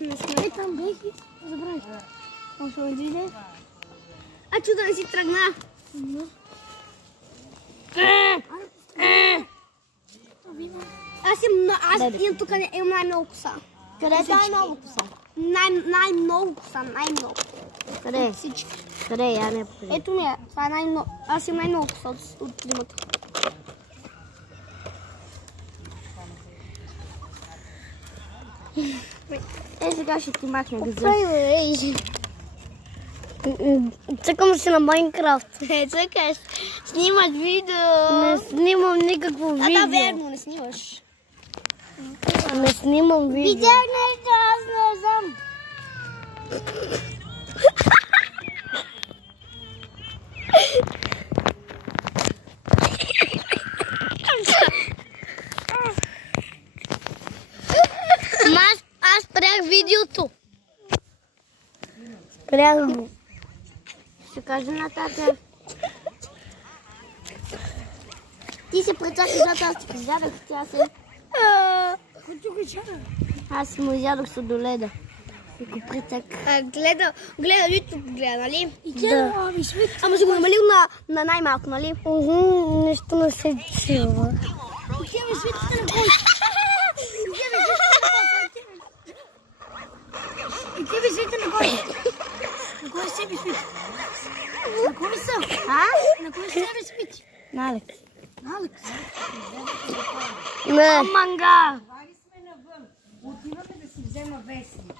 Ей, там бех и забравих. Може да иде? А чу да не си тръгна. Аз имам тук имам най-много коса. Къде е най-много коса? Най-много коса, най-много. Къде? Всички. Къде? Я не покажи. Ето ми е, това е най-много. Аз имам най-много коса от тримата. Сега ще ти махна газа. Ей, Цъкам си на Майнкрафт. цъкаш. Снимаш видео. Не снимам никакво видео. Да, верно, не снимаш. Не снимам видео. Видях нещо, аз не знам. Аз спрях видеото. Спрях го. Ще кажа на тата. Ти се прецаки, защото аз ти призядах. Тя се... Аз му изядох сладоледа. И го прецак. Гледа YouTube, гледа, нали? Да. Ама си го намалил на най-малко, нали? Нещо не се чува. Отиваме светите на кой? Отиваме светите на кой? На кой себе спити? На кой са? На кой себе спити? На Алекс. Алекс. Не. Манга. Отиваме да си взема вестник.